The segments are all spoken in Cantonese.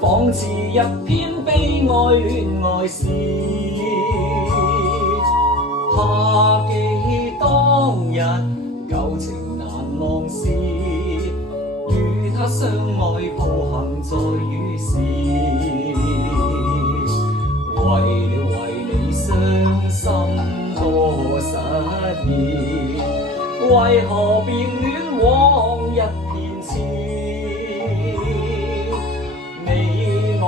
仿似一篇悲哀戀愛詩。怕記當日舊情難忘時，與他相愛步行在雨時，為你傷心多失意，為何變戀往日片刺？你我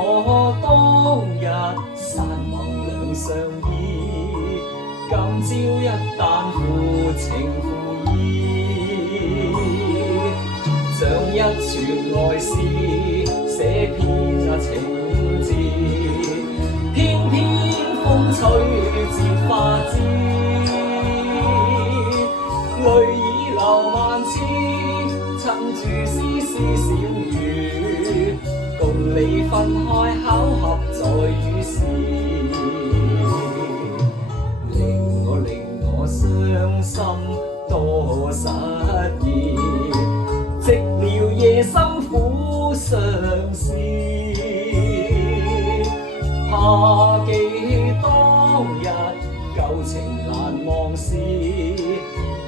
當日山盟兩相依，今朝一旦負情負義，像一傳來詩寫遍情字，偏偏風吹折花枝，淚已流萬次，襯住絲絲小雨，共你分開巧合在雨時，令我傷心多失意，寂寥夜深苦相思，怕記當日舊情難忘時，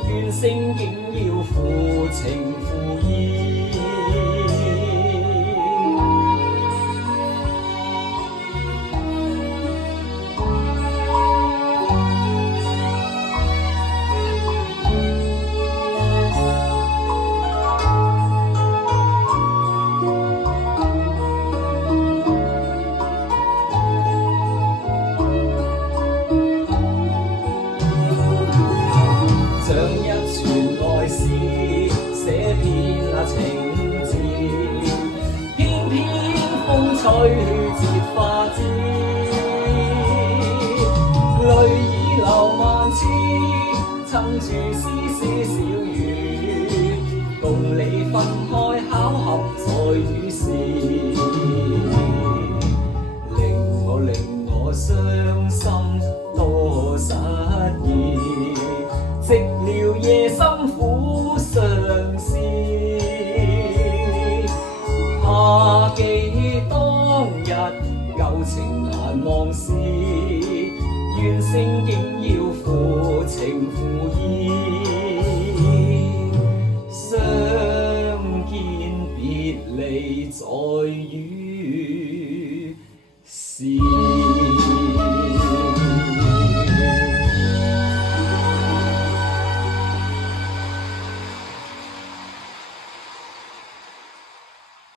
願聲竟要負情負義。像一傳來詩寫遍情字，偏偏風吹折花枝，淚已流萬次，襯住絲絲小雨，共你分開巧合在雨時，令我傷心多失意，寂寥夜深苦相思，怕記當日舊情難忘時，願聲竟要負情負義，相見別離在雨時。